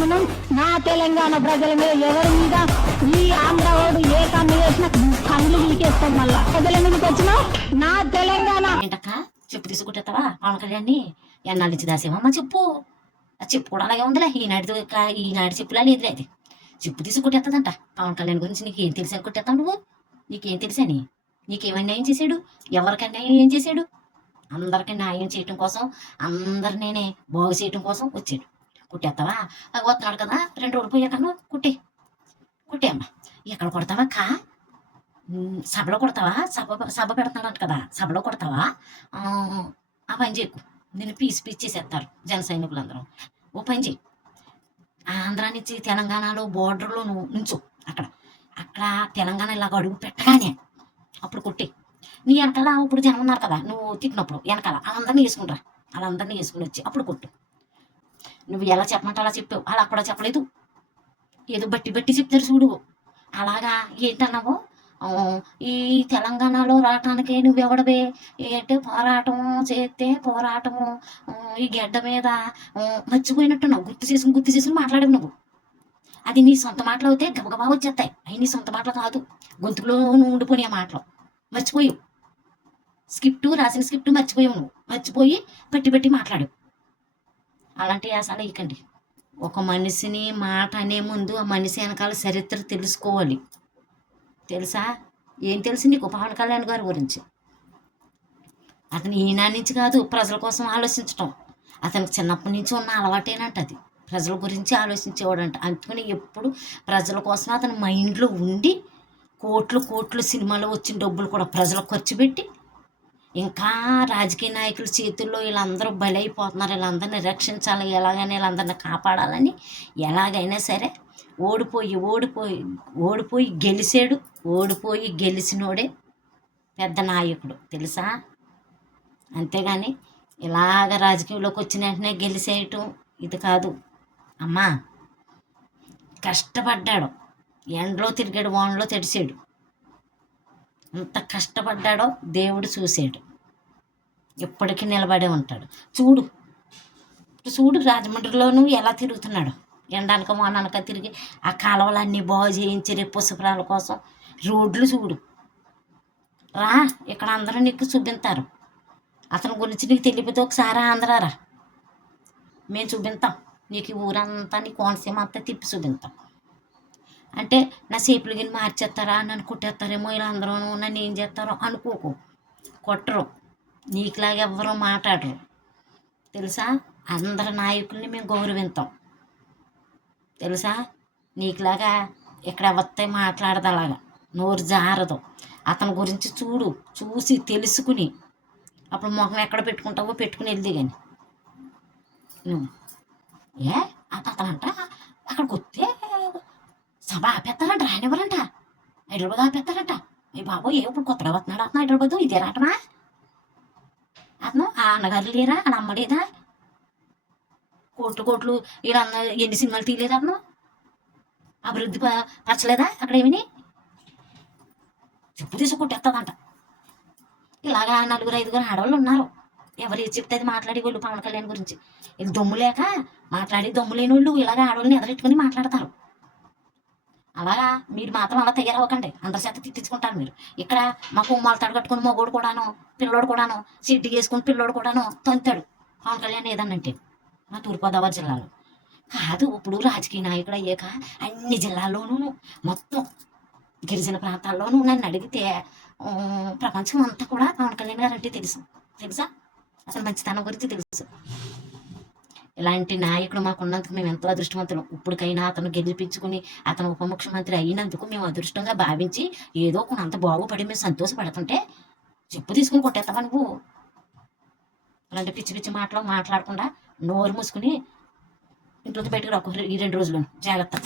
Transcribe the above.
మనం నా తెలంగాణ ప్రజల మీద ఎవరి మీద ఈ ఆంధ్రవాడు ఏ కన్ను చేసినా కళ్ళు వీకేస్తాం. మళ్ళా ప్రజల మీదకి వచ్చిన నా తెలంగాణ ఏంటక్క చెప్పు తీసుకుంటావా పవన్ కళ్యాణ్ ఎన్నాళ్ళు ఇచ్చి దాసేమమ్మా చెప్పు చెప్పు కూడా అలాగే ఉందిలే ఈనాడు చెప్పులా లేదులే అది చెప్పు తీసుకుంటేస్తుందంట పవన్ కళ్యాణ్ గురించి నీకేం తెలిసి అనుకుంటేస్తావు నువ్వు నీకేం తెలుసని నీకేమన్యాయం చేశాడు ఎవరికి అన్యాయం ఏం చేశాడు అందరికీ న్యాయం చేయటం కోసం అందరినీ బాగు చేయటం కోసం వచ్చాడు కుట్టేస్తావా వస్తున్నాడు కదా 2 రోజులు పోయాక కుట్టే అమ్మా ఎక్కడ కొడతావా సభలో కొడతావా సభ పెడుతున్నాడంట కదా సభలో కొడతావా ఆ పని చేయకు నేను పీస్ చేసేస్తారు జన సైనికులందరూ ఓ పని చేయి ఆంధ్రా నుంచి తెలంగాణలో బోర్డర్లో నువ్వు నుంచు అక్కడ తెలంగాణ ఇలాగ అడుగు పెట్టగానే అప్పుడు కొట్టి నీ వెనకాల ఇప్పుడు జనం ఉన్నారు కదా నువ్వు తిట్టినప్పుడు వెనకాల వాళ్ళందరినీ వేసుకుంటారా వాళ్ళందరినీ వేసుకుని వచ్చి అప్పుడు కొట్టు నువ్వు ఎలా చెప్పమంటే అలా చెప్పావు అలా కూడా చెప్పలేదు ఏదో బట్టి చెప్తారు చూడు అలాగా ఏంటన్నావు ఈ తెలంగాణలో రావటానికి నువ్వెవడవే ఏంటి పోరాటం చేస్తే పోరాటము ఈ గడ్డ మీద మర్చిపోయినట్టున్నావు గుర్తు చేసుకుని మాట్లాడవు నువ్వు అది నీ సొంత మాటలు అయితే గబగబా వచ్చేస్తాయి అవి నీ సొంత మాటలు కాదు గొంతుకులో ఉండిపోయి ఆ మాటలు మర్చిపోయావు రాసిన స్క్రిప్ట్ మర్చిపోయావు నువ్వు మర్చిపోయి పెట్టి మాట్లాడావు అలాంటి యాసాలు ఇకండి ఒక మనిషిని మాట అనే ముందు ఆ మనిషి వెనకాల చరిత్ర తెలుసుకోవాలి తెలుసా ఏం తెలుసు నీకు పవన్ కళ్యాణ్ గారి గురించి అతను ఈనాటి నుంచి కాదు ప్రజల కోసం ఆలోచించటం అతనికి చిన్నప్పటి నుంచి ఉన్న అలవాటేనంటది ప్రజల గురించి ఆలోచించేవాడంట అందుకని ఎప్పుడు ప్రజల కోసం అతని మైండ్లో ఉండి కోట్లు సినిమాలో వచ్చిన డబ్బులు కూడా ప్రజలకు ఖర్చు పెట్టి ఇంకా రాజకీయ నాయకుల చేతుల్లో వీళ్ళందరూ బలైపోతున్నారు వీళ్ళందరినీ రక్షించాలి ఎలాగైనా వీళ్ళందరినీ కాపాడాలని ఎలాగైనా సరే ఓడిపోయి గెలిచాడు ఓడిపోయి గెలిచినోడే పెద్ద నాయకుడు తెలుసా అంతేగాని ఇలాగ రాజకీయంలోకి వచ్చిన వెంటనే గెలిచేయటం ఇది కాదు అమ్మా కష్టపడ్డాడు ఎండలో తిరిగాడు వానలో తడిసాడు ఎంత కష్టపడ్డాడో దేవుడు చూసాడు ఎప్పటికీ నిలబడే ఉంటాడు చూడు రాజమండ్రిలోనూ ఎలా తిరుగుతున్నాడు ఎండానక వాననక తిరిగి ఆ కాలువలన్నీ బాగు చేయించి రేపు పశుప్రాల కోసం రోడ్లు చూడు రా ఇక్కడ అందరూ నీకు చూపిస్తారు అతని గురించి నీకు తెలియకపోతే ఒకసారి ఆంధ్రారా మేము చూపిస్తాం నీకు ఊరంతా నీ కోనసీమ అంతా తిప్పి చూపిస్తాం అంటే నా సేపులు గిన్నె మార్చేస్తారా నన్ను కుట్టేస్తారేమో వీళ్ళందరూ నన్ను ఏం చేస్తారో అనుకోకు కొట్టరు నీకులాగా ఎవ్వరూ మాట్లాడరు తెలుసా అందరి నాయకుల్ని మేము గౌరవిస్తాం తెలుసా నీకులాగా ఇక్కడ ఎవరితో మాట్లాడదు అలాగా నోరు జారదు అతని గురించి చూసి తెలుసుకుని అప్పుడు మొహం ఎక్కడ పెట్టుకుంటావో పెట్టుకుని వెళ్ది కానీ నువ్వు అతనంట అక్కడికి వస్తే సభ ఆపేస్తారంట రానివ్వరంట హైదరాబాద్ ఆపేస్తారంట ఏ బాబు ఇప్పుడు కొత్తగా వస్తున్నాడు అతను హైదరాబాదు ఇదే రాటమా అతను ఆ అన్నగారు లేరా ఆ అమ్మ లేదా కోట్లు వీళ్ళన్న ఎన్ని సినిమాలు తీయలేదు అతను అభివృద్ధి పరచలేదా అక్కడ ఏమిని చెప్పు తీసుకుంటేస్తుందంట ఇలాగా 4-5 ఆడవాళ్ళు ఉన్నారు ఎవరు ఏది చెప్తే అది మాట్లాడే వాళ్ళు పవన్ కళ్యాణ్ గురించి ఇది దమ్ము లేక మాట్లాడి దమ్ము లేని వాళ్ళు ఇలాగ ఆడవాళ్ళని ఎదరెట్టుకుని మాట్లాడతారు అలాగా మీరు మాత్రం అలా తయారవ్వకండి అందరి చేత తిట్టించుకుంటారు మీరు ఇక్కడ మా కుమ్మాలు తడగట్టుకుని మగోడు కూడాను పిల్లోడు కూడాను సిడ్డి వేసుకుని పిల్లోడు కూడాను తంతాడు పవన్ కళ్యాణ్ ఏదన్నంటే మా తూర్పుగోదావరి జిల్లాలో కాదు ఇప్పుడు రాజకీయ నాయకుడు అయ్యాక అన్ని జిల్లాల్లోనూ మొత్తం గిరిజన ప్రాంతాల్లోనూ నన్ను అడిగితే ప్రపంచం అంతా కూడా పవన్ కళ్యాణ్ గారు అంటే తెలుసా అసలు మంచితనం గురించి తెలుసు ఇలాంటి నాయకుడు మాకు ఉన్నందుకు మేము ఎంతో అదృష్టవంతులం ఇప్పటికైనా అతను గెలిపించుకుని అతను ఉప ముఖ్యమంత్రి అయినందుకు మేము అదృష్టంగా భావించి ఏదో కొంత బాగుపడి మేము సంతోషపడుతుంటే చెప్పు తీసుకుని కొట్టేస్తావా నువ్వు అలాంటి పిచ్చి మాటలు మాట్లాడకుండా నోరు మూసుకుని ఇంట్లో బయటకు రాకు ఈ 2 రోజులు జాగ్రత్త